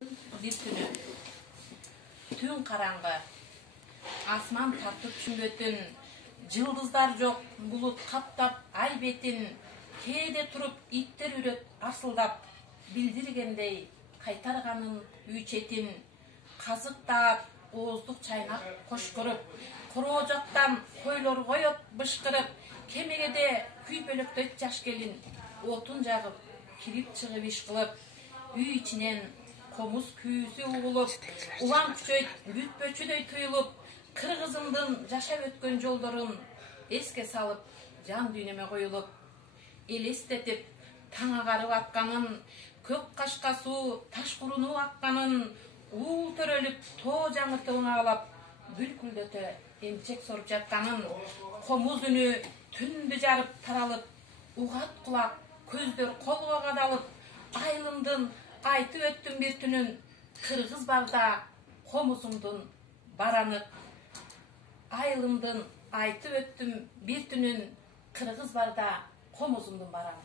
Bir günü tün karangı, asman tartıp çüngötün, жылдыздар жоқ, bulut kaптap ay betin, кейде туруп иттер үрөт арсылдап, билдиргендей кайтарганын үй четин, казыктап, ооздук чайнап кошкуруп, короо жактан койлор коет бышкырып, кемегеде күй бөлөктөйт жаш келин, отун жагып, кирип чыгып иш кылып, үй ичинен комуз күүсү угулуп, улам күчөйт бүтпөчүдөй туюлуп, кыргызымдын жашап өткөн жолдорун эске салып, жан дүйнөмө коюлуп, элестетип таң агарып атканын, көк кашка суу таш курунуп акканын, уу төрөлүп тоо жаңыртыбын агалап, бүлкүлдөтө эмчек соруп жатканын, комуз үнү түндү жарып таралып, угат кулак көздөр колго кадалып, айылымдын айтып өттүм бир түнүн, кыргыз барда комузумдун бараны. Айылымдын айтып өттүм бир түнүн, кыргыз барда комузумдун бараны.